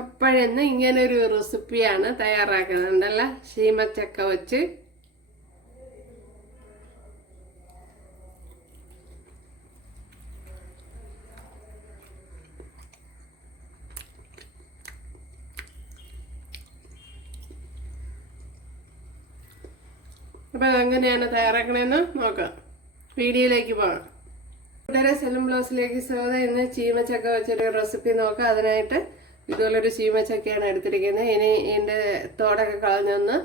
അപ്പോഴിന്ന് ഇങ്ങനൊരു റെസിപ്പിയാണ് തയ്യാറാക്കുന്നുണ്ടല്ല. ശീമച്ചക്ക വെച്ച്. അപ്പോൾ അതെങ്ങനെയാണ് തയ്യാറാക്കണമെന്ന് നോക്കാം. വീഡിയോയിലേക്ക് പോകാം. കൂട്ടുകാരെ സെലും ബ്ലൗസിലേക്ക് സ്വാഗതം. ഇന്ന് ചീമച്ചക്ക വെച്ചൊരു റെസിപ്പി നോക്കാം. അതിനായിട്ട് ഇതുപോലൊരു ചീമച്ചക്കയാണ് എടുത്തിരിക്കുന്നത്. ഇനി ഇതിന്റെ തോടൊക്കെ കളഞ്ഞൊന്ന്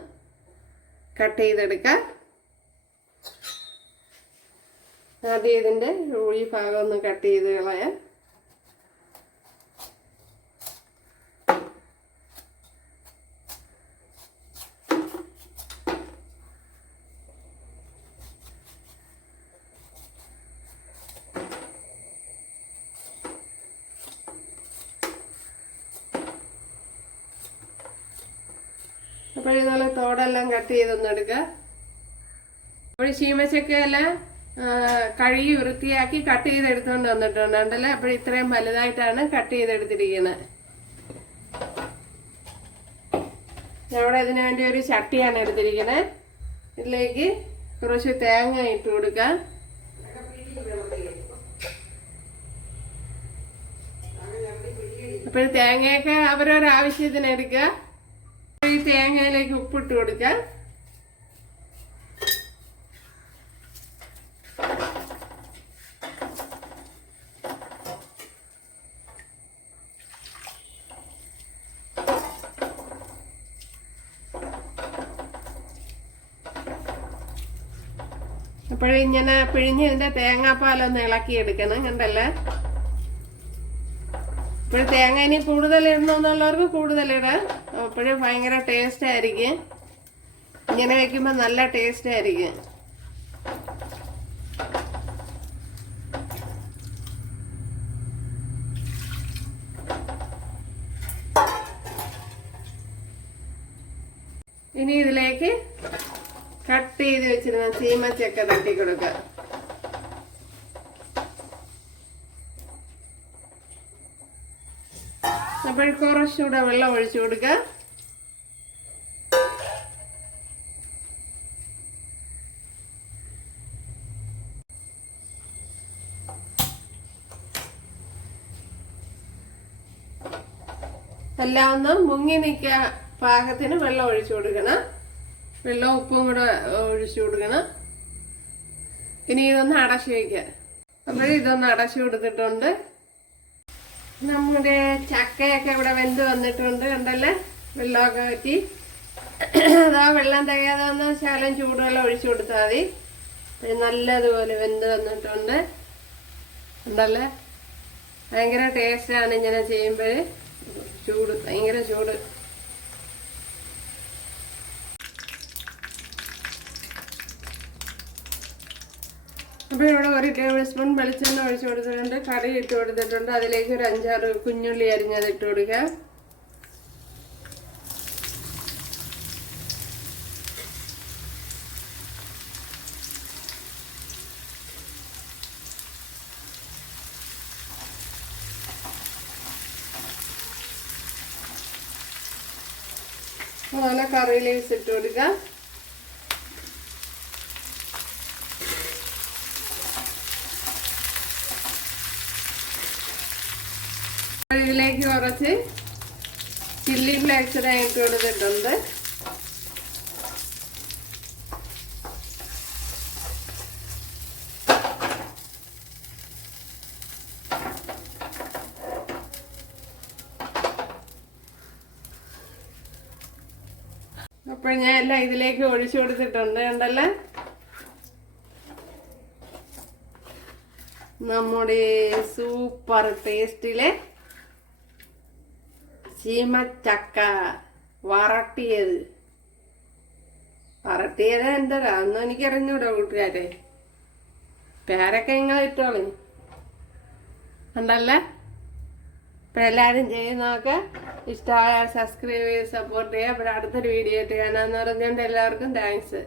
കട്ട് ചെയ്തെടുക്കാം. ആദ്യം ഇതിന്റെ ഈ ഭാഗം ഒന്ന് കട്ട് ചെയ്ത് കളയാം. അപ്പോൾ നല്ല തോടെല്ലാം കട്ട് ചെയ്തൊന്ന് എടുക്കുക അപ്പോൾ ചീമച്ചക്കയെല്ലാം കഴുകി വൃത്തിയാക്കി കട്ട് ചെയ്തെടുത്തുകൊണ്ട് വന്നിട്ടുണ്ട് ഉണ്ടല്ലേ അപ്പോൾ ഇത്രയും വലുതായിട്ടാണ് കട്ട് ചെയ്തെടുത്തിരിക്കുന്നത് നമ്മുടെ ഇതിനു വേണ്ടി ഒരു ചട്ടിയാണ് എടുത്തിരിക്കുന്നത് ഇതിലേക്ക് കുറച്ച് തേങ്ങ ഇട്ട് കൊടുക്കാം. അപ്പോൾ തേങ്ങയൊക്കെ അവരവരാവശ്യത്തിന് എടുക്കുക ഈ തേങ്ങയിലേക്ക് ഉപ്പിട്ട് കൊടുക്കാം. അപ്പോഴിങ്ങനെ പിഴിഞ്ഞതിന്റെ തേങ്ങാപ്പാലൊന്ന് ഇളക്കിയെടുക്കണം കണ്ടല്ലേ? ഇപ്പോൾ തേങ്ങ ഇനി കൂടുതൽ ഇടണമെന്നുള്ളവർക്ക് കൂടുതൽ ഇടാം. അപ്പോഴും ഭയങ്കര ടേസ്റ്റ് ആയിരിക്കും. ഇങ്ങനെ വെക്കുമ്പോൾ നല്ല ടേസ്റ്റ് ആയിരിക്കും. ഇനി ഇതിലേക്ക് കട്ട് ചെയ്ത് വെച്ചിരുന്ന ചീമച്ചക്ക തട്ടി കൊടുക്കുക. അപ്പോൾ കുറച്ചുകൂടെ വെള്ളം ഒഴിച്ചു കൊടുക്കുക. എല്ലാം ഒന്ന് മുങ്ങി നിൽക്കുക പാകത്തിന് വെള്ളം ഒഴിച്ചു കൊടുക്കണം. വെള്ളം ഉപ്പും കൂടെ ഒഴിച്ചു കൊടുക്കണം. ഇനി ഇതൊന്ന് അടച്ചു വയ്ക്കുക. അപ്പോൾ ഇതൊന്ന് അടച്ചു കൊടുത്തിട്ടുണ്ട്. നമ്മുടെ ചക്കയൊക്കെ ഇവിടെ വെന്ത് വന്നിട്ടുണ്ട് കണ്ടല്ലേ? വെള്ളമൊക്കെ പറ്റി അതാ വെള്ളം തികയാതെ വന്ന ശകലം ചൂടുവെള്ളം ഒഴിച്ചു കൊടുത്താൽ മതി. നല്ലതുപോലെ വെന്ത് വന്നിട്ടുണ്ട്. ഉണ്ടല്ലേ ഭയങ്കര ടേസ്റ്റാണ് ഇങ്ങനെ ചെയ്യുമ്പോൾ ചൂട് ഭയങ്കര ചൂട്. അപ്പോൾ ഇവിടെ ഒരു ടേബിൾ സ്പൂൺ വെളിച്ചെണ്ണ ഒഴിച്ചു കൊടുത്തിട്ടുണ്ട് കറി ഇട്ട് കൊടുത്തിട്ടുണ്ട് അതിലേക്ക് ഒരു അഞ്ചാറ് കുഞ്ഞുള്ളി അരിഞ്ഞത് ഇട്ട് കൊടുക്കുക അതുപോലെ കറി ലീവ്സ് ഇട്ട് കൊടുക്കുക ഇതിലേക്ക് കുറച്ച് ചില്ലി ഫ്ലേക്സ് ഇട്ട് കൊടുത്തിട്ടുണ്ട്. അപ്പോൾ ഞാൻ എല്ലാം ഇതിലേക്ക് ഒഴിച്ചു കൊടുത്തിട്ടുണ്ട് കണ്ടല്ലേ? നമ്മുടെ സൂപ്പർ ടേസ്റ്റിലെ ചീമച്ചക്ക വറട്ടിയത്. വറട്ടിയത് എന്താ അതൊന്നും എനിക്ക് അറിഞ്ഞൂടാ കൂട്ടുകാരെ. പേരൊക്കെ നിങ്ങൾ ഇട്ടോളി. ഉണ്ടല്ലേ ഇപ്പം എല്ലാവരും ചെയ്യുന്നതൊക്കെ ഇഷ്ടമായ സബ്സ്ക്രൈബ് ചെയ്ത് സപ്പോർട്ട് ചെയ്യുക. അപ്പോൾ അടുത്തൊരു വീഡിയോ ആയിട്ട് കാണാമെന്ന് പറഞ്ഞുകൊണ്ട് എല്ലാവർക്കും താങ്ക്സ്